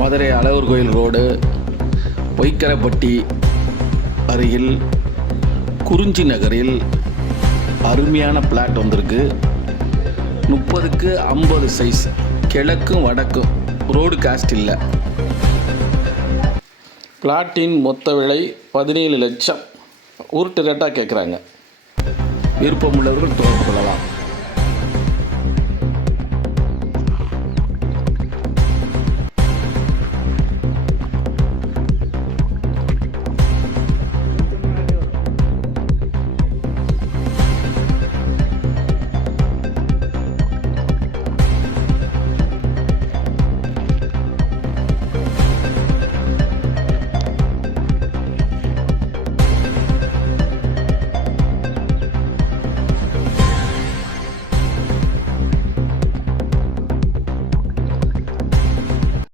மதுரை அழகர் கோயில் ரோடு பொய்க்கரைப்பட்டி அருகில் குறிஞ்சி நகரில் அருமையான பிளாட் வந்திருக்கு. 30க்கு 50 சைஸ், கிழக்கும் வடக்கும், ரோடு காஸ்ட் இல்லை. பிளாட்டின் மொத்த விலை 17 லட்சம். உருட்டு ரேட்டாக கேட்குறாங்க. விருப்பமுள்ளவர்கள் தொடர்பு கொள்ளலாம்.